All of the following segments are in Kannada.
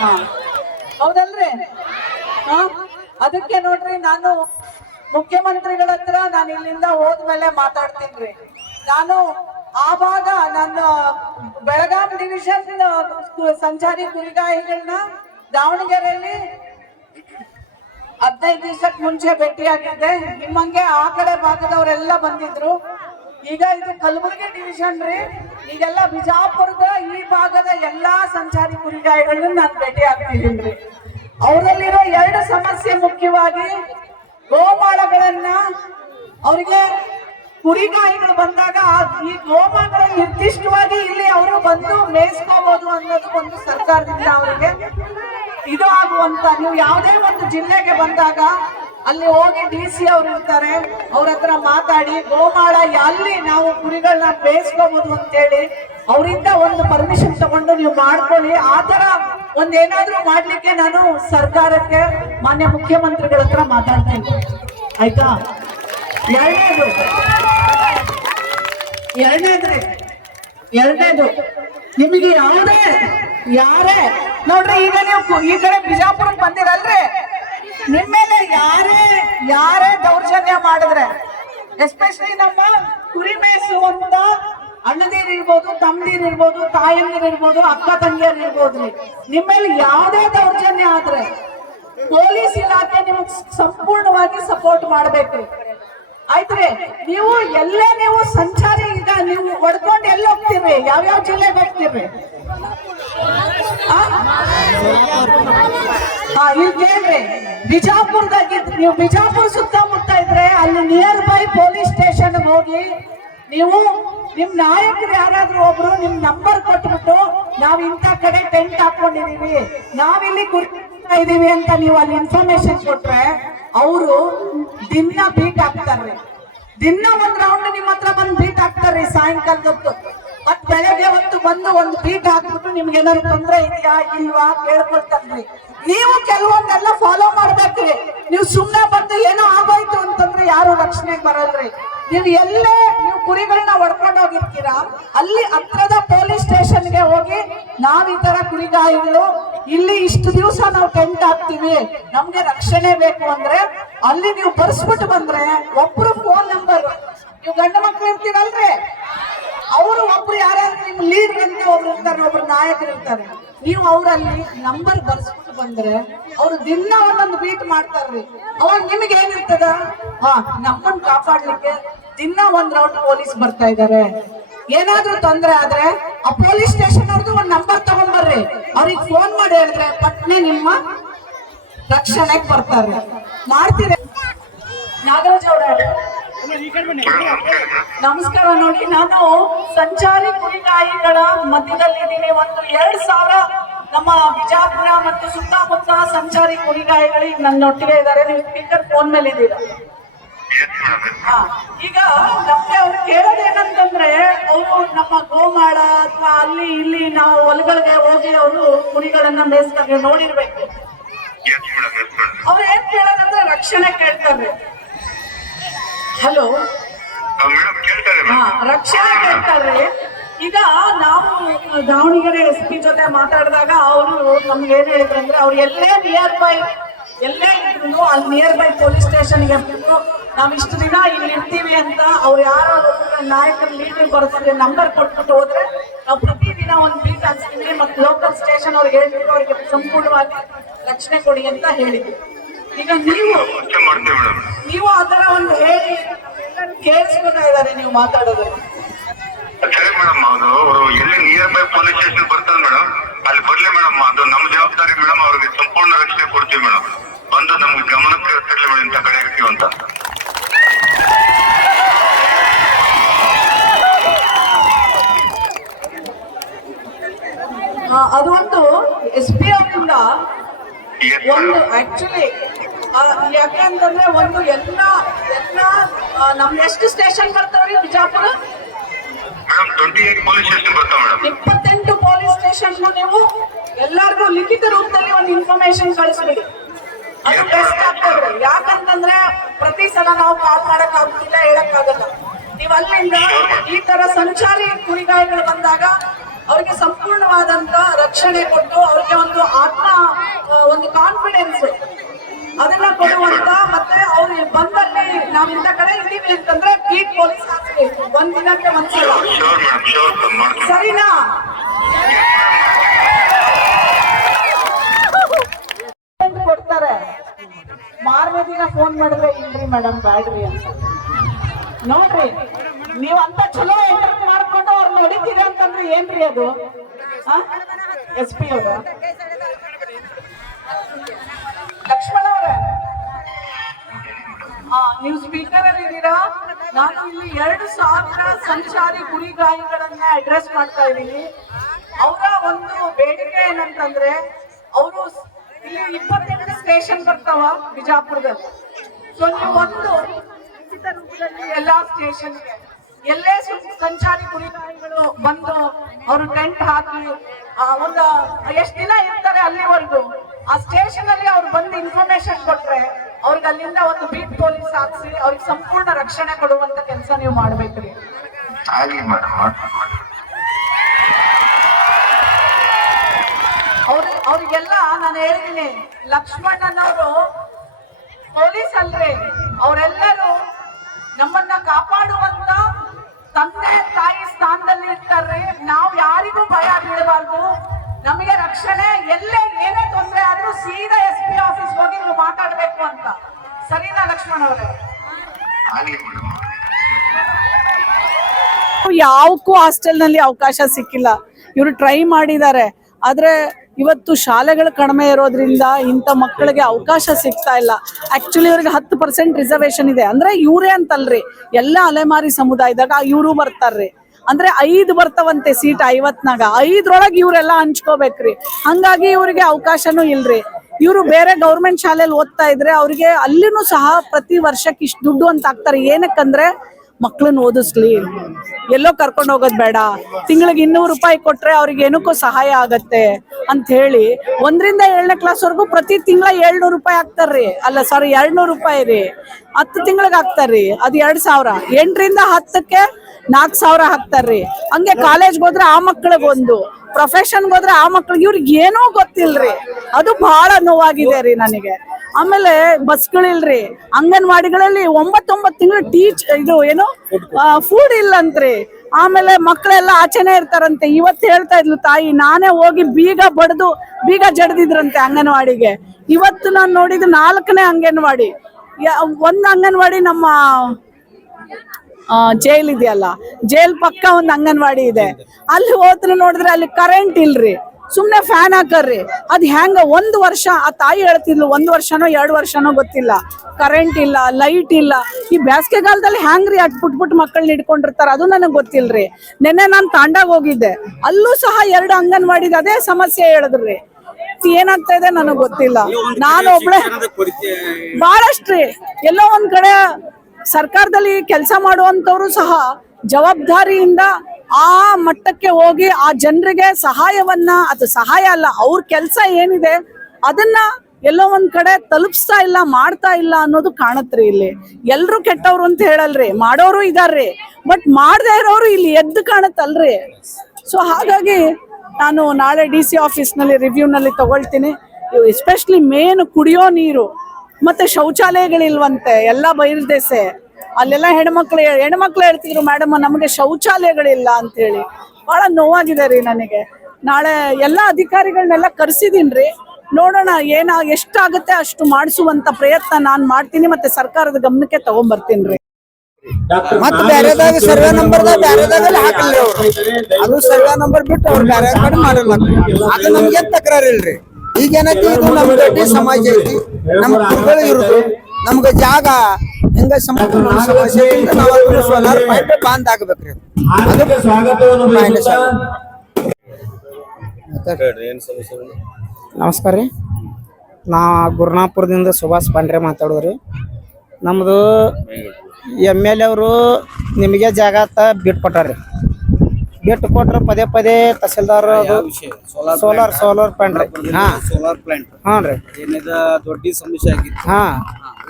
ಹಾ ಹೌದಲ್ರಿ. ಹಾ ಅದಕ್ಕೆ ನೋಡ್ರಿ, ನಾನು ಮುಖ್ಯಮಂತ್ರಿಗಳ ಹತ್ರ ನಾನು ಇಲ್ಲಿಂದ ಹೋದ್ಮೇಲೆ ಮಾತಾಡ್ತೀನಿ. ನಾನು ಆವಾಗ ನನ್ನ ಬೆಳಗಾಂ ಡಿವಿಷನ್ ಸಂಚಾರಿ ಕುರಿಗಾಯಿಗಳನ್ನ ದಾವಣಗೆರೆಯಲ್ಲಿ 15 ದಿವಸಕ್ಕೆ ಮುಂಚೆ ಭೇಟಿಯಾಗಿದ್ದೆ. ನಿಮ್ಮಂಗೆ ಆ ಕಡೆ ಭಾಗದವರೆಲ್ಲ ಬಂದಿದ್ರು. ಈಗ ಇದು ಕಲಬುರಗಿ ಡಿವಿಷನ್ ರೀ. ಈಗೆಲ್ಲ ಬಿಜಾಪುರದ ಈ ಭಾಗದ ಎಲ್ಲಾ ಸಂಚಾರಿ ಕುರಿಗಾಯಿಗಳನ್ನ ನಾನು ಭೇಟಿ ಆಗ್ತಿದ್ದೀನಿ. ಅವರಲ್ಲಿರೋ 2 ಸಮಸ್ಯೆ, ಮುಖ್ಯವಾಗಿ ಗೋಮಾಳಗಳನ್ನ, ಅವರಿಗೆ ಕುರಿಗಾಯಿಗಳು ಬಂದಾಗ ಈ ಗೋಮಾಳ ನಿರ್ದಿಷ್ಟವಾಗಿ ಇಲ್ಲಿ ಅವರು ಬಂದು ಮೇಯಿಸ್ಕೋಬಹುದು ಅನ್ನೋದು ಒಂದು ಸರ್ಕಾರದಿಂದ ಅವರಿಗೆ ಇದು ಆಗುವಂತ. ನೀವು ಯಾವುದೇ ಒಂದು ಜಿಲ್ಲೆಗೆ ಬಂದಾಗ ಅಲ್ಲಿ ಹೋಗಿ DC ಅವ್ರು ಇರ್ತಾರೆ, ಅವ್ರ ಹತ್ರ ಮಾತಾಡಿ ಗೋಮಾಳ ಅಲ್ಲಿ ನಾವು ಕುರಿಗಳನ್ನ ಬೇಯಿಸ್ಕೋಬಹುದು ಅಂತೇಳಿ ಅವರಿಂದ ಒಂದು ಪರ್ಮಿಷನ್ ತಗೊಂಡು ನೀವು ಮಾಡ್ಕೊಳ್ಳಿ. ಆ ತರ ಒಂದೇನಾದ್ರೂ ಮಾಡ್ಲಿಕ್ಕೆ ನಾನು ಸರ್ಕಾರಕ್ಕೆ, ಮಾನ್ಯ ಮುಖ್ಯಮಂತ್ರಿಗಳ ಹತ್ರ ಮಾತಾಡ್ತೀನಿ, ಆಯ್ತಾ? ಎರಡನೇದು ನಿಮಗೆ ಯಾರೇ ನೋಡ್ರಿ, ಈಗ ನೀವು ಈ ಕಡೆ ಬಿಜಾಪುರಕ್ಕೆ ಬಂದಿರಲ್ರಿ, ನಿಮ್ಮೇಲೆ ಯಾರೇ ದೌರ್ಜನ್ಯ ಮಾಡಿದ್ರೆ, ಎಸ್ಪೆಷಲಿ ನಮ್ಮ ಕುರಿ ಮೇಯಿಸುವಂತ ಅಣ್ಣದೀರ್ ಇರ್ಬೋದು, ತಮ್ಮದೀರ್ ಇರ್ಬೋದು, ತಾಯಂದಿರ್ ಇರ್ಬೋದು, ಅಕ್ಕ ತಂಗಿಯರ್ ಇರ್ಬೋದು, ನಿಮ್ಮೇಲೆ ಯಾವುದೇ ದೌರ್ಜನ್ಯ ಆದ್ರೆ ಪೊಲೀಸ್ ಇಲಾಖೆ ನಿಮಗ್ ಸಂಪೂರ್ಣವಾಗಿ ಸಪೋರ್ಟ್ ಮಾಡ್ಬೇಕ್ರಿ, ಆಯ್ತ್ರಿ? ನೀವು ಸಂಚಾರಿ, ಈಗ ನೀವು ಹೊಡ್ಕೊಂಡು ಎಲ್ಲಿ ಹೋಗ್ತೀರಿ? ಯಾವ್ಯಾವ ಜಿಲ್ಲೆಗೆ ಹೋಗ್ತೀರಿ? ಇಲ್ಲಿ ಕೇಳ್ರಿ, ಬಿಜಾಪುರದಾಗಿದ್ದು ನೀವು ಬಿಜಾಪುರ ಸುತ್ತಮುತ್ತ ಇದ್ರೆ ಅಲ್ಲಿ ನಿಯರ್ ಬೈ ಪೊಲೀಸ್ ಸ್ಟೇಷನ್ ಹೋಗಿ ನೀವು ನಿಮ್ ನಾಯಕರು ಯಾರಾದ್ರೂ ಒಬ್ರು ನಿಮ್ ನಂಬರ್ ಕೊಟ್ಬಿಟ್ಟು, ನಾವ್ ಇಂಥ ಕಡೆ ಟೆಂಟ್ ಹಾಕೊಂಡಿದೀವಿ, ನಾವಿಲ್ಲಿ ಗುರ್ತಿಸ್ತಾ ಇದೀವಿ ಅಂತ ನೀವು ಅಲ್ಲಿ ಇನ್ಫಾರ್ಮೇಶನ್ ಕೊಟ್ರೆ ಅವರು ದಿನ ಬೀಟ್ ಹಾಕ್ತಾರ್ರಿ. ದಿನ ಒಂದ್ ರೌಂಡ್ ನಿಮ್ಮ ಹತ್ರ ಬಂದು ಬೀಟ್ ಹಾಕ್ತಾರ್ರಿ ಸಾಯಂಕಾಲದೊತ್ತು. ಮತ್ ಬೆಳಗ್ಗೆ ಹೊತ್ತು ಬಂದು ಒಂದು ಬೀಟ್ ಹಾಕ್ಬಿಟ್ಟು ನಿಮ್ಗೆ ಏನಾದ್ರು ತೊಂದ್ರೆ ಇದೆಯಾ ಇಲ್ವಾ ಕೇಳ್ಕೊಳ್ತಾರ್ರಿ. ನೀವು ಕೆಲವೊಂದೆಲ್ಲ ಫಾಲೋ ಮಾಡ್ಬೇಕ್ರಿ. ನೀವು ಸುಮ್ನೆ ಬಂದು ಏನೋ ಆಗೋಯ್ತು ಅಂತಂದ್ರೆ ಯಾರು ರಕ್ಷಣೆಗೆ ಬರಲ್ರಿ. ನೀವು ಕುರಿಗಳನ್ನ ಹೊಡ್ಕೊಂಡು ಹೋಗಿರ್ತೀರಾ, ಅಲ್ಲಿ ಹತ್ರದ ಪೊಲೀಸ್ ಸ್ಟೇಷನ್ಗೆ ಹೋಗಿ ನಾವ್ ಈ ತರ ಕುರಿಗಾಯಿಗಳು ಇಲ್ಲಿ ಇಷ್ಟು ದಿವಸ ನಾವು ಟೆಂಟ್ ಹಾಕ್ತಿವಿ, ನಮ್ಗೆ ರಕ್ಷಣೆ ಬೇಕು ಅಂದ್ರೆ ಅಲ್ಲಿ ನೀವು ಬರ್ಸ್ಬಿಟ್ಟು ಬಂದ್ರೆ ಒಬ್ರು ಫೋನ್ ನಂಬರ್, ನೀವು ಗಂಡು ಮಕ್ಳು ಇರ್ತೀರಲ್ರಿ, ಅವರು ಒಬ್ರು ಯಾರ್ಯಾರು ನಿಮ್ ಲೀಡರ್ ಅಂತ ಒಬ್ರು ಇರ್ತಾರೆ, ಒಬ್ರು ನಾಯಕರು ಇರ್ತಾರೆ, ನೀವು ಅವರಲ್ಲಿ ನಂಬರ್ ಬರ್ಸ್ಬಿಟ್ಟು ಬಂದ್ರೆ ಅವ್ರು ದಿನ ಒಂದೊಂದು ಬೀಟ್ ಮಾಡ್ತಾರ್ರಿ. ಅವಾಗ ನಿಮ್ಗೆ ಏನಿರ್ತದ, ನಮ್ಮನ್ನ ಕಾಪಾಡ್ಲಿಕ್ಕೆ ದಿನ ಒಂದ್ ರೌಂಡ್ ಪೊಲೀಸ್ ಬರ್ತಾ ಇದಾರೆ, ಏನಾದ್ರೂ ತೊಂದ್ರೆ ಆದ್ರೆ ಆ ಪೊಲೀಸ್ ಸ್ಟೇಷನ್ ಅವ್ರದ್ದು ಒಂದ್ ನಂಬರ್ ತಗೊಂಡ್ಬರ್ರಿ, ಅವ್ರಿಗೆ ಫೋನ್ ಮಾಡಿ ಹೇಳಿದ್ರೆ ಪಟ್ನೆ ನಿಮ್ಮ ರಕ್ಷಣೆಗೆ ಬರ್ತಾರೆ. ಮಾಡ್ತೀರ? ನಾಗರಾಜ್ ಅವರ ನಮಸ್ಕಾರ. ನೋಡಿ, ನಾನು ಸಂಚಾರಿ ಕುರಿಗಾಯಿಗಳ ಮಧ್ಯದಲ್ಲಿದ್ದೀನಿ. ಒಂದು 2,000 ನಮ್ಮ ಬಿಜಾಪುರ ಮತ್ತು ಸುತ್ತಮುತ್ತ ಸಂಚಾರಿ ಕುರಿಗಾಯಿಗಳು ನನ್ನೊಟ್ಟಿಗೆ ಇದ್ದಾರೆ. ನೀವು ಸ್ಪೀಕರ್ ಫೋನ್ ಮೇಲೆ ಇದ್ದೀರಾ? ಈಗ ನಮ್ಗೆ ಅವ್ರು ಕೇಳೋದೇನಂತಂದ್ರೆ, ಅವರು ನಮ್ಮ ಗೋಮಾಳ ಅಥವಾ ಅಲ್ಲಿ ಇಲ್ಲಿ ನಾವು ಹೊಲಗಳಿಗೆ ಹೋಗಿ ಅವರು ಕುರಿಗಳನ್ನ ಮೇಯಿಸ್ತಾರೆ, ನೋಡಿರ್ಬೇಕು. ಅವ್ರು ಏನ್ ಕೇಳೋದಂದ್ರೆ ರಕ್ಷಣೆ ಕೇಳ್ತಾರೆ. ಹಲೋ, ರಕ್ಷಣೆ ಕೇಳ್ತಾರೆ. ಈಗ ನಾವು ದಾವಣಗೆರೆ SP ಜೊತೆ ಮಾತಾಡಿದಾಗ ಅವರು ನಮ್ಗೆ ಏನ್ ಹೇಳಿದ್ರು ಅಂದ್ರೆ, ಅವ್ರು ಎಲ್ಲೇ ಇದ್ರು ಅಲ್ಲಿ ನಿಯರ್ ಬೈ ಪೊಲೀಸ್ ಸ್ಟೇಷನ್ಗೆ ಬಿಟ್ಟು ನಾವ್ ಇಷ್ಟು ದಿನ ಇಲ್ಲಿ ಇರ್ತೀವಿ ಅಂತ ಅವ್ರು ಯಾರೋ ನಾಯಕರು ಲೀಡರ್ ಬರ್ತಾರೆ ನಂಬರ್ ಕೊಟ್ಬಿಟ್ಟು ಹೋದ್ರೆ ನಾವು ಪ್ರತಿದಿನ ಒಂದು ಬೀಟ್ ಹಾಕ್ತೀವಿ ಮತ್ತು ಲೋಕಲ್ ಸ್ಟೇಷನ್ ಅವ್ರಿಗೆ ಹೇಳ್ತೀವಿ, ಅವ್ರಿಗೆ ಸಂಪೂರ್ಣವಾಗಿ ರಕ್ಷಣೆ ಕೊಡಿ ಅಂತ ಹೇಳಿದ್ವಿ. ಈಗ ನೀವು ಆತರ ಒಂದು ಹೇಳಿ ಕೇಳಿಸ್ಕೊತಾ ಇದ್ದಾರೆ ನೀವು ಮಾತಾಡೋದು. ಸರಿ ಮೇಡಮ್, ಅವರು ಎಲ್ಲಿ ನಿಯರ್ ಬೈ ಪೊಲೀಸ್ ಸ್ಟೇಷನ್ ಬರ್ತದೆ ಮೇಡಮ್, ಅಲ್ಲಿ ಬರ್ಲಿ ಮೇಡಮ್, ಅದು ನಮ್ಮ ಜವಾಬ್ದಾರಿ ಮೇಡಮ್. ಅವ್ರಿಗೆ ಸಂಪೂರ್ಣ ರಕ್ಷಣೆ ಕೊಡ್ತೀವಿ ಮೇಡಮ್. ಬಂದು ನಮ್ಗೆ ಗಮನಕ್ಕೆ ತರಲಿ ಮೇಡಮ್, ಇಂಥ ಕಡೆ ಇರ್ತೀವಿ ಅಂತ. ಅದು ಒಂದು SP ಅವರಿಂದ ಒಂದು ಆಕ್ಚುಲಿ ಯಾಕಂತಂದ್ರೆ ಒಂದು ಎಲ್ಲ ನಮ್ದು ಎಷ್ಟು ಸ್ಟೇಷನ್ ಬರ್ತಾವ್ರಿ ಬಿಜಾಪುರ? 28 ಪೊಲೀಸ್ ಸ್ಟೇಷನ್ ಬರ್ತಾವ ಮೇಡಮ್. 28 ಪೊಲೀಸ್ ಸ್ಟೇಷನ್ ನೀವು ಎಲ್ಲರಿಗೂ ಲಿಖಿತ ರೂಪದಲ್ಲಿ ಒಂದು ಇನ್ಫಾರ್ಮೇಶನ್ ಕಳಿಸ್ಬಿಡಿ, ಅದು ಬೆಸ್ಟ್ ಆಗ್ತದೆ. ಯಾಕಂತಂದ್ರೆ ಪ್ರತಿ ಸಲ ನಾವು ಕಾಲ್ ಮಾಡಕ್ ಆಗುದಿಲ್ಲ, ಹೇಳಕ್ ಆಗಲ್ಲ. ನೀವು ಅಲ್ಲಿಂದ ಈ ತರ ಸಂಚಾರಿ ಕುರಿಗಾಯಿಗಳು ಬಂದಾಗ ಅವ್ರಿಗೆ ಸಂಪೂರ್ಣವಾದಂತ ರಕ್ಷಣೆ ಕೊಟ್ಟು ಅವ್ರಿಗೆ ಒಂದು ಆತ್ಮ ಕಾನ್ಫಿಡೆನ್ಸ್ ಅದನ್ನ ಕೊಡುವಂತ, ಮತ್ತೆ ಅವ್ರು ಬಂದಲ್ಲಿ ನಾವ್ ಇಂಥ ಕಡೆ ಇದೀವಿ ಅಂತಂದ್ರೆ ಬೀಟ್ ಪೊಲೀಸ್ ಹಾಕ್ಬೇಕು ಒಂದ್ ದಿನಕ್ಕೆ ಒಂದ್ಸಲ. ಶೋರ್ ಮೇಡಮ್, ಶೋರ್ ಮಾಡ್ತೀನಿ. ಸರಿನಾ? ಕೊಡ್ತಾರೆ, ಮಾರನೇ ದಿನ ಫೋನ್ ಮಾಡಿದ್ರೆ ಇಲ್ರಿ ಮೇಡಮ್ ಬ್ಯಾಡ್ರಿ ಅಂತ. ನೋಡ್ರಿ, ನೀವ್ ಅಂತ ಚಲೋ ಎಂಟರ್ ಮಾಡ್ಕೊಂಡು ಅವ್ರನ್ನ ಹೊಡಿತೀರಿ ಅಂತಂದ್ರೆ ಏನ್ರಿ ಅದು? SP ಅವರು ಲಕ್ಷ್ಮಣ ಅವರೇ, ನೀವು ಸ್ಪೀಕರ್ ಅಲ್ಲಿ ಇದ್ದೀರಾ? ನಾನು ಇಲ್ಲಿ 2,000 ಸಂಚಾರಿ ಕುರಿಗಾಯಿಗಳನ್ನ ಅಡ್ರೆಸ್ ಮಾಡ್ತಾ ಇದ್ದೀನಿ. ಅವರ ಒಂದು ಬೇಡಿಕೆ ಏನಂತಂದ್ರೆ, ಅವರು ಇಲ್ಲಿ 28 ಸ್ಟೇಷನ್ ಬರ್ತಾವ ಬಿಜಾಪುರದಲ್ಲಿ. ಸೊ ನೀವು ಒಂದು ಉಚಿತ ರೂಪದಲ್ಲಿ ಎಲ್ಲಾ ಸ್ಟೇಷನ್ಗೆ ಎಲ್ಲೇ ಸಂಚಾರಿ ಕುರಿಗಾಯಿಗಳು ಬಂದು ಅವರು ಟೆಂಟ್ ಹಾಕಿ ಒಂದು ಎಷ್ಟು ದಿನ ಇರ್ತಾರೆ ಅಲ್ಲಿವರೆಗೂ ಆ ಸ್ಟೇಷನ್ ಅಲ್ಲಿ ಅವ್ರು ಬಂದು ಇನ್ಫಾರ್ಮೇಶನ್ ಕೊಟ್ರೆ ಅವ್ರಿಗೆ ಅಲ್ಲಿಂದ ಒಂದು ಬೀಟ್ ಪೊಲೀಸ್ ಹಾಕ್ಸಿ ಅವ್ರಿಗೆ ಸಂಪೂರ್ಣ ರಕ್ಷಣೆ ಕೊಡುವಂತ ಕೆಲಸ ನೀವು ಮಾಡ್ಬೇಕ್ರಿ. ಅವ್ರಿಗೆಲ್ಲ ನಾನು ಹೇಳಿದ್ದೀನಿ, ಲಕ್ಷ್ಮಣ್ಣನವರು ಪೊಲೀಸ್ ಅಲ್ರಿ, ಅವರೆಲ್ಲರೂ ನಮ್ಮನ್ನ ಕಾಪಾಡುವಂತ ತಂದೆ ತಾಯಿ ಸ್ಥಾನದಲ್ಲಿ ಇರ್ತಾರ್ರಿ. ನಾವು ಯಾರಿಗೂ ಭಯ ಬೀಳಬಾರ್ದು. ನಮಗೆ ರಕ್ಷಣೆ ಎಲ್ಲೇ ಏನೇ ತೊಂದರೆ ಆದ್ರೂ ಸೀದಾ SP ಆಫೀಸ್ ಹೋಗಿ ನೀವು ಮಾತಾಡ್ಬೇಕು ಅಂತ. ಸರಿನಾ ಲಕ್ಷ್ಮಣ್ ಅವರೇ? ಯಾವಕ್ಕೂ ಹಾಸ್ಟೆಲ್ ನಲ್ಲಿ ಅವಕಾಶ ಸಿಕ್ಕಿಲ್ಲ. ಇವರು ಟ್ರೈ ಮಾಡಿದ್ದಾರೆ, ಆದ್ರೆ ಇವತ್ತು ಶಾಲೆಗಳು ಕಡಿಮೆ ಇರೋದ್ರಿಂದ ಇಂಥ ಮಕ್ಕಳಿಗೆ ಅವಕಾಶ ಸಿಗ್ತಾ ಇಲ್ಲ. ಆಕ್ಚುಲಿ ಇವ್ರಿಗೆ 10% ರಿಸರ್ವೇಶನ್ ಇದೆ. ಅಂದ್ರೆ ಇವರೇ ಅಂತಲ್ರಿ, ಎಲ್ಲ ಅಲೆಮಾರಿ ಸಮುದಾಯದಾಗ ಇವರು ಬರ್ತಾರ್ರಿ. ಅಂದ್ರೆ 5 ಬರ್ತಾವಂತೆ ಸೀಟ್ 50ನಾಗ, 5ರೊಳಗೆ ಇವರೆಲ್ಲ ಹಂಚ್ಕೋಬೇಕ್ರಿ. ಹಂಗಾಗಿ ಇವ್ರಿಗೆ ಅವಕಾಶನೂ ಇಲ್ರಿ. ಇವರು ಬೇರೆ ಗೌರ್ಮೆಂಟ್ ಶಾಲೆಯಲ್ಲಿ ಓದ್ತಾ ಇದ್ರೆ ಅವ್ರಿಗೆ ಅಲ್ಲಿನೂ ಸಹ ಪ್ರತಿ ವರ್ಷಕ್ಕೆ ಇಷ್ಟು ದುಡ್ಡು ಅಂತ ಹಾಕ್ತಾರೆ. ಏನಕ್ಕಂದ್ರೆ ಮಕ್ಕಳನ್ನ ಓದಿಸ್ಲಿ, ಎಲ್ಲೋ ಕರ್ಕೊಂಡು ಹೋಗೋದು ಬೇಡ, ತಿಂಗಳಿಗೆ 200 ರೂಪಾಯಿ ಕೊಟ್ರೆ ಅವ್ರಿಗೆ ಏನಕ್ಕೂ ಸಹಾಯ ಆಗತ್ತೆ ಅಂತ ಹೇಳಿ 1ರಿಂದ 7ನೇ ಕ್ಲಾಸ್ವರೆಗೂ ಪ್ರತಿ ತಿಂಗಳ 700 ರೂಪಾಯಿ ಹಾಕ್ತಾರ್ರಿ. ಅಲ್ಲ ಸಾರಿ 200 ರೂಪಾಯಿ ರೀ. 10 ತಿಂಗಳಿಗೆ ಹಾಕ್ತಾರ್ರಿ, ಅದು 2,000. 8ರಿಂದ 10ಕ್ಕೆ 4,000 ಹಾಕ್ತಾರ್ರಿ. ಹಂಗೆ ಕಾಲೇಜ್ಗೆ ಹೋದ್ರೆ ಆ ಮಕ್ಳಿಗೆ ಒಂದು, ಪ್ರೊಫೆಷನ್ಗೆ ಹೋದ್ರೆ ಆ ಮಕ್ಳಿಗೆ, ಇವ್ರಿಗೆ ಏನೂ ಗೊತ್ತಿಲ್ರಿ. ಅದು ಬಹಳ ನೋವಾಗಿದೆ ರೀ ನನಗೆ. ಆಮೇಲೆ ಬಸ್ಗಳಿಲ್ರಿ, ಅಂಗನವಾಡಿಗಳಲ್ಲಿ 9 ತಿಂಗಳು ಇದು ಏನು ಫುಡ್ ಇಲ್ಲಂತ್ರಿ. ಆಮೇಲೆ ಮಕ್ಕಳೆಲ್ಲ ಆಚೆನೆ ಇರ್ತಾರಂತೆ. ಇವತ್ತು ಹೇಳ್ತಾ ಇದ್ಲು ತಾಯಿ, ನಾನೇ ಹೋಗಿ ಬೀಗ ಜಡ್ದಿದ್ರಂತೆ ಅಂಗನವಾಡಿಗೆ. ಇವತ್ತು ನಾನು ನೋಡಿದ್ದು 4ನೇ ಅಂಗನವಾಡಿ. ಒಂದು ಅಂಗನವಾಡಿ ನಮ್ಮ ಜೈಲ್ ಇದೆಯಲ್ಲ, ಜೈಲ್ ಪಕ್ಕ ಒಂದು ಅಂಗನವಾಡಿ ಇದೆ. ಅಲ್ಲಿ ಹೋದ್ರೆ ನೋಡಿದ್ರೆ ಅಲ್ಲಿ ಕರೆಂಟ್ ಇಲ್ರಿ, ಸುಮ್ನೆ ಫ್ಯಾನ್ ಹಾಕರ್ರಿ. ಅದ್ ಹೆಂಗ 1 ವರ್ಷ ಆ ತಾಯಿ ಹೇಳ್ತಿದ್ಲು, 1 ವರ್ಷನೋ 2 ವರ್ಷನೋ ಗೊತ್ತಿಲ್ಲ, ಕರೆಂಟ್ ಇಲ್ಲ, ಲೈಟ್ ಇಲ್ಲ. ಈ ಬೇಸಿಗೆಗಾಲದಲ್ಲಿ ಹ್ಯಾಂಗ್ರಿ ಅಟ್ ಪುಟ್ ಮಕ್ಕಳನ್ನ ಇಟ್ಕೊಂಡಿರ್ತಾರ, ಅದು ನನಗೆ ಗೊತ್ತಿಲ್ರಿ. ನೆನ್ನೆ ನಾನು ತಾಂಡಾಗ ಹೋಗಿದ್ದೆ, ಅಲ್ಲೂ ಸಹ 2 ಅಂಗನವಾಡಿದ ಅದೇ ಸಮಸ್ಯೆ ಹೇಳಿದ್ರಿ. ಏನಾಗ್ತಾ ಇದೆ ನನಗ್ ಗೊತ್ತಿಲ್ಲ. ನಾನು ಒಬ್ಳೆ ಬಹಳಷ್ಟ್ರಿ. ಎಲ್ಲೋ ಒಂದ್ ಕಡೆ ಸರ್ಕಾರದಲ್ಲಿ ಕೆಲಸ ಮಾಡುವಂತವ್ರು ಸಹ ಜವಾಬ್ದಾರಿಯಿಂದ ಆ ಮಟ್ಟಕ್ಕೆ ಹೋಗಿ ಆ ಜನರಿಗೆ ಸಹಾಯವನ್ನ, ಅದು ಸಹಾಯ ಅಲ್ಲ, ಅವ್ರ ಕೆಲಸ ಏನಿದೆ ಅದನ್ನ ಎಲ್ಲೋ ಒಂದ್ ಕಡೆ ತಲುಪಿಸ್ತಾ ಇಲ್ಲ, ಮಾಡ್ತಾ ಇಲ್ಲ ಅನ್ನೋದು ಕಾಣತ್ರಿ. ಇಲ್ಲಿ ಎಲ್ರು ಕೆಟ್ಟವ್ರು ಅಂತ ಹೇಳಲ್ರಿ, ಮಾಡೋರು ಇದಾರ್ರಿ, ಬಟ್ ಮಾಡದೇ ಇರೋರು ಇಲ್ಲಿ ಎದ್ದು ಕಾಣತ್ತಲ್ರಿ. ಸೊ ಹಾಗಾಗಿ ನಾನು ನಾಳೆ DC ಆಫೀಸ್ನಲ್ಲಿ ರಿವ್ಯೂನಲ್ಲಿ ತಗೊಳ್ತೀನಿ. ಎಸ್ಪೆಷಲಿ ಮೇನ್ ಕುಡಿಯೋ ನೀರು ಮತ್ತೆ ಶೌಚಾಲಯಗಳಿಲ್ವಂತೆ, ಎಲ್ಲ ಬಯಲ್ದೆಸೆ. ಅಲ್ಲೆಲ್ಲ ಹೆಣ್ಮಕ್ಳು ಹೇಳ್ತಿದ್ರು, ಮೇಡಮ್ ನಮಗೆ ಶೌಚಾಲಯಗಳಿಲ್ಲ ಅಂತ ಹೇಳಿ. ಬಹಳ ನೋವಾಗಿದೆ ರೀ ನನಗೆ. ನಾಳೆ ಎಲ್ಲ ಅಧಿಕಾರಿಗಳನ್ನೆಲ್ಲ ಕರೆಸಿದೀನ್ರಿ, ನೋಡೋಣ ಎಷ್ಟಾಗುತ್ತೆ ಅಷ್ಟು ಮಾಡಿಸುವಂತ ಪ್ರಯತ್ನ ನಾನು ಮಾಡ್ತೀನಿ, ಮತ್ತೆ ಸರ್ಕಾರದ ಗಮನಕ್ಕೆ ತಗೊಂಡ್ಬರ್ತೀನಿ. ಮತ್ತೆ ಬೇರೆದಾಗ ಸರ್ವೆ ನಂಬರ್ದಾಗ ಬೇರೆದಾಗ ಹಾಕಲ್ರಿ ಅವ್ರು, ಅದು ಸರ್ವೆ ನಂಬರ್ ಬಿಟ್ಟು ಅವ್ರು ಬೇರೆ ಕಡೆ ಮಾಡಲ್ಲ. ಅದು ನಮ್ಗೆ ತಕರಾರು ಇಲ್ರಿ. ಈಗ ಏನೈತಿ, ಇದು ನಮ್ ದೊಡ್ಡ ಸಮಾಜ ಐತಿ, ನಮ್ ಕುರುಗಳು ಇರುದು, ನಮ್ಗೆ ಜಾಗ ಹೆಂಗ ಸಮಸ್ಯೆ ನಾವು ಸೋಲಾರ್ ಪೈಪ್ ಬಾಂದ್ ಆಗ್ಬೇಕ್ರಿ. ನಮಸ್ಕಾರ ರೀ, ನಾ ಗುರುನಾಪುರದಿಂದ ಸುಭಾಷ್ ಪಾಂಡ್ರೆ ಮಾತಾಡೋದ್ರಿ. ನಮ್ದು MLA ಅವರು ನಿಮಗೆ ಜಾಗ ಬಿಟ್ಟು ಕೊಟ್ಟಾರ್ರಿ. ಬಿಟ್ಟು ಕೊಟ್ರೆ ಪದೇ ತಹಸೀಲ್ದಾರ್ ಅದು ಸೋಲಾರ್ ಪ್ಲಾಂಟ್ ರೀ. ಸೋಲಾರ್ ಪ್ಲಾಂಟ್ ರೀ, ಏನಿದ ದೊಡ್ಡ ಸಮಸ್ಯೆ ಆಗಿತ್ತು.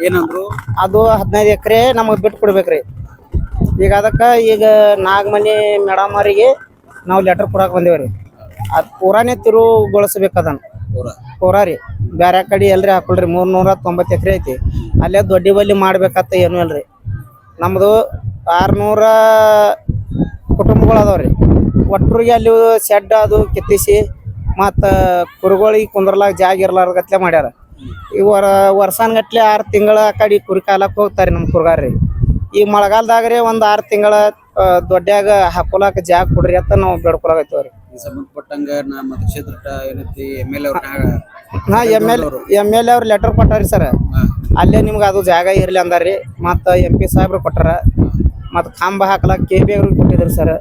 ಏನಂದ್ರು ಅದು 15 ಎಕರೆ ನಮಗೆ ಬಿಟ್ಟು ಕೊಡ್ಬೇಕ್ರಿ. ಈಗ ಅದಕ್ಕೆ ಈಗ ನಾಗಮನಿ ಮೇಡಮ್ ಅವರಿಗೆ ನಾವು ಲೆಟರ್ ಕೊಡಕ್ಕೆ ಬಂದೇವ್ರಿ. ಅದು ಪೂರಾನೇ ತಿರುಗೊಳಿಸ್ಬೇಕು, ಅದನ್ನು ಪೂರಾ ರೀ. ಬೇರೆ ಕಡೆ ಎಲ್ರಿ ಹಾಕೊಳ್ರಿ 390 ಎಕರೆ ಐತಿ ಅಲ್ಲೇ ದೊಡ್ಡ ಬಲ್ಲಿ ಮಾಡ್ಬೇಕತ್ತ ಏನು ಇಲ್ರಿ ನಮ್ದು 600 ಕುಟುಂಬಗಳು ಅದಾವ್ರಿ ಒಟ್ಟರಿಗೆ ಅಲ್ಲಿ ಶೆಡ್ ಅದು ಕಿತ್ತಿಸಿ ಮತ್ತು ಕುರಿಗಳಿಗೆ ಕುಂದ್ರಲಾಗ ಜಾಗ ಇರ್ಲಾರ್ದಗತ್ಲೆ ಮಾಡ್ಯಾರ ಈ ವರ್ಷಾನ್ಗಟ್ಲೆ 6 ತಿಂಗಳ ಆ ಕಡೆ ಕುರಿ ಕಾಲಕ್ಕೆ ಹೋಗ್ತಾರೆ ನಮ್ಮ ಕುರ್ಗಾರ್ರಿ ಈ ಮಳೆಗಾಲದಾಗ್ರಿ ಒಂದು 6 ತಿಂಗಳ ದೊಡ್ಡಾಗ ಹಾಕೊಳಕ ಜಾಗ ಕೊಡ್ರಿ ಅಂತ ನಾವು ಬೇಡ್ಕೊಳಕತ್ತೀವ್ರಿ ಸಂಬಂಧಪಟ್ಟಂಗ ನಮ್ಮ ಕ್ಷೇತ್ರ ಏನೈತಿ MLA ಎಮ್ ಎಲ್ ಎ ಅವ್ರು ಲೆಟರ್ ಕೊಟ್ಟಾರಿ ಸರ್ ಅಲ್ಲೇ ನಿಮ್ಗೆ ಅದು ಜಾಗ ಇರ್ಲಿ ಅಂದಾರ್ರಿ ಮತ್ತು MP ಸಾಹೇಬ್ರು ಕೊಟ್ಟಾರ ಮತ್ತು ಕಂಬ ಹಾಕ್ಲಾಕ KB ಅವ್ರಿಗೆ ಕೊಟ್ಟಿದ್ರು ಸರ್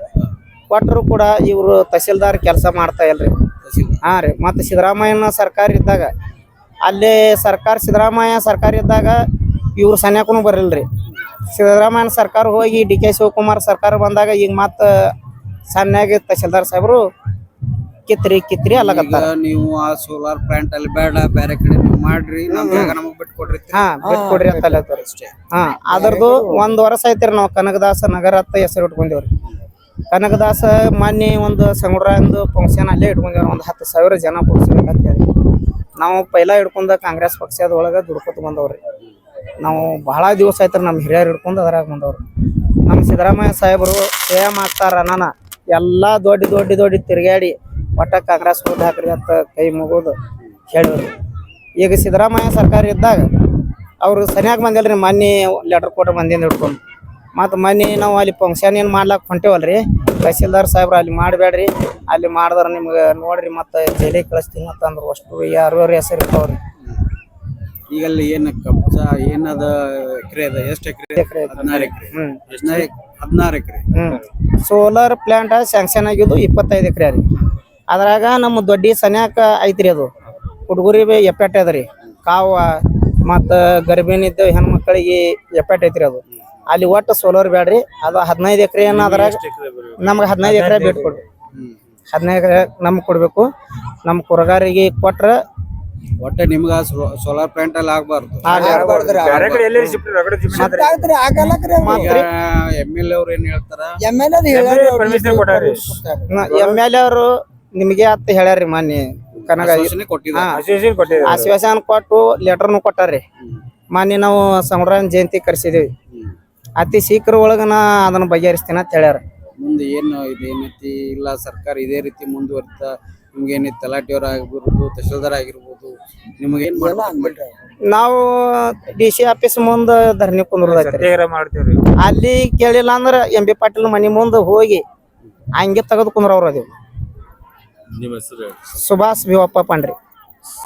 ಕೊಟ್ಟರು ಕೂಡ ಇವರು ತಹಸೀಲ್ದಾರ್ ಕೆಲಸ ಮಾಡ್ತಾ ಇಲ್ರಿ ಹಾಂ ರೀ ಮತ್ತು ಸಿದ್ದರಾಮಯ್ಯನ ಸರ್ಕಾರ ಇದ್ದಾಗ ಅಲ್ಲೇ ಸಿದ್ದರಾಮಯ್ಯ ಸರ್ಕಾರ ಇದ್ದಾಗ ಇವ್ರು ಸನ್ಯಾಕೂ ಬರಲ್ರಿ ಸಿದ್ದರಾಮಯ್ಯನ ಸರ್ಕಾರ ಹೋಗಿ DK ಶಿವಕುಮಾರ್ ಸರ್ಕಾರ ಬಂದಾಗ ಈಗ ಮತ್ತು ಸನ್ಯಾಗಿ ತಹಸೀಲ್ದಾರ್ ಸಾಹೇಬರು ಕಿತ್ರಿ ಅಲ್ಲಕತ್ತಾರ ನೀವು ಆ ಸೋಲಾರ್ ಪ್ಲಾಂಟ್ ಅಲ್ಲಿ ಬೇಡ ಬೇರೆ ಕಡೆ ನೀವು ಮಾಡ್ರಿ ನಮ್ ಜಾಗ ನಮಗ್ ಬಿಟ್ಕೊಡ್ರಿ ಬಿಟ್ಕೊಡ್ರಿ ಅಂತ ಹೇಳ್ತಾರ ಹಾ ಅದ್ರದ್ದು 1 ವರ್ಷ ಐತ್ರಿ ನಾವು ಕನಕದಾಸ ನಗರ ಅಂತ ಹೆಸರು ಇಟ್ಕೊಂಡೇವ್ರಿ ಕನಕದಾಸ ಮೊನ್ನೆ ಒಂದು ಸಂಗುಡ್ರಂದು ಫಂಕ್ಷನ್ ಅಲ್ಲೇ ಇಟ್ಕೊಂಡೇವ್ರಿ ಒಂದು 10,000 ಜನ ಕೂಡ್ಸ್ಬೇಕಂತ ಹೇಳಿ ನಾವು ಪೈಲ ಹಿಡ್ಕೊಂಡ ಕಾಂಗ್ರೆಸ್ ಪಕ್ಷದೊಳಗೆ ದುಡ್ಕೊತ ಬಂದವ್ರಿ ನಾವು ಬಹಳ ದಿವಸ ಆಯ್ತು ನಮ್ಮ ಹಿರಿಯರು ಹಿಡ್ಕೊಂಡು ಅದ್ರಾಗ ಬಂದವ್ರು ನಮ್ಮ ಸಿದ್ದರಾಮಯ್ಯ ಸಾಹೇಬರು ಸೇಮ್ ಆಗ್ತಾರ ಅನಾನ ಎಲ್ಲ ದೊಡ್ಡ ತಿರುಗಾಡಿ ಒಟ್ಟ ಕಾಂಗ್ರೆಸ್ ಓಟ್ ಹಾಕ್ರಿ ಅಂತ ಕೈ ಮುಗಿದು ಹೇಳಿದ್ರು ಈಗ ಸಿದ್ದರಾಮಯ್ಯ ಸರ್ಕಾರ ಇದ್ದಾಗ ಅವರು ಸರಿಯಾಗಿ ಬಂದಿಲ್ರಿ ಮೊನ್ನೆ ಲೆಟರ್ ಕೊಟ್ಟು ಬಂದಿಂದ ಹಿಡ್ಕೊಂಡು ಮತ್ತು ಮೊನ್ನೆ ನಾವು ಅಲ್ಲಿ ಫಂಕ್ಷನ್ ಏನು ಮಾಡ್ಲಾಕ ಹೊಂಟೇವಲ್ರಿ ತಹಸೀಲ್ದಾರ್ ಸಾಹೇಬ್ರು ಅಲ್ಲಿ ಮಾಡಬೇಡ್ರಿ ಅಲ್ಲಿ ಮಾಡಿದ್ರೆ ನಿಮ್ಗೆ ನೋಡ್ರಿ ಮತ್ತು ಜೈಲಿಗೆ ಕಳಿಸ್ತೀನಿ ಅಂತಂದ್ರೆ ಅಷ್ಟು ಯಾರು ಹೆಸರು ಇರ್ತಾವ್ರಿ ಈಗ ಅಲ್ಲಿ ಏನು ಕಬ್ಜಾ ಏನದ ಎಕರೆ ಅದ ಎಷ್ಟು ಎಕರೆ 16 ಎಕರೆ 16 ಎಕರೆ ಸೋಲಾರ್ ಪ್ಲಾಂಟ್ ಸ್ಯಾಂಕ್ಷನ್ ಆಗಿದ್ದು 25 ಎಕರೆ ರೀ ಅದ್ರಾಗ ನಮ್ಮ ದೊಡ್ಡ ಸನ್ಯಾಕ ಐತ್ರಿ ಅದು ಹುಡುಗರಿ ಎಪ್ಪೆಟ್ ಅದ ರೀ ಕಾವ ಮತ್ತು ಗರ್ಭಿಣಿದ್ದ ಹೆಣ್ಮಕ್ಳಿಗೆ ಎಪ್ಪೆಟ್ ಐತ್ರಿ ಅದು ಅಲ್ಲಿ ಒಟ್ಟು ಸೋಲಾರ್ ಬೇಡ್ರಿ ಅದು 15 ಎಕರೆ ಏನ ಅದ್ರಾಗ ನಮ್ಗೆ 15 ಎಕರೆ ಬಿಟ್ಟು ಕೊಡ್ರಿ 15 ಎಕರೆ ನಮ್ಗೆ ಕೊಡ್ಬೇಕು ನಮ್ಮ ಕುರಗಾರಿಗೆ ಕೊಟ್ರ ಒಟ್ಟೆ ನಿಮ್ಗ ಸೋಲಾರ್ ಪ್ಲಾಂಟ್ ಅಲ್ಲಿ ಆಗ್ಬಾರ್ದು MLA ಅವ್ರು ಏನ್ ಹೇಳ್ತಾರ MLA ಅವರು ನಿಮಗೆ ಅತ್ತ ಹೇಳ್ಯಾರ್ರಿ ಮೊನ್ನೆ ಕನಕ ಆಶ್ವಾಸನೆ ಕೊಟ್ಟು ಲೆಟರ್ನು ಕೊಟ್ಟಾರ್ರಿ ಮೊನ್ನೆ ನಾವು ಸಂಗ್ರಾಮ ಜಯಂತಿ ಕರ್ಸಿದೀವಿ ಅತಿ ಶೀಘ್ರ ಒಳಗನ ಅದನ್ನ ಬಗೆಹರಿಸ್ತೀನಿ ಅಂತ ಹೇಳ್ಯಾರ ಮುಂದೆ ಏನು ಇದೇನೈತಿ ಇಲ್ಲ ಸರ್ಕಾರ ಇದೇ ರೀತಿ ಮುಂದುವರಿತಾ ನಿಮ್ಗೆ ಏನೈತಿ ತಲಾಟಿಯವ್ರ ಆಗಿರ್ಬೋದು ತಹಸೀಲ್ದಾರ್ ಆಗಿರ್ಬೋದು ನಿಮ್ಗೆ ಏನ್ ನಾವು DC ಆಫೀಸ್ ಮುಂದೆ ಧರಣಿ ಕುಂದ್ರದೈತ್ರಿ ಅಲ್ಲಿ ಕೇಳಿಲ್ಲ ಅಂದ್ರೆ MB ಪಾಟೀಲ್ ಮನಿ ಮುಂದೆ ಹೋಗಿ ಹಂಗೆ ತೆಗೆದು ಕುಂದ್ರವ್ರ ಅದೇವು ಸುಭಾಷ್ ಬಿವಪ್ಪ ಪಾಂಡ್ರಿ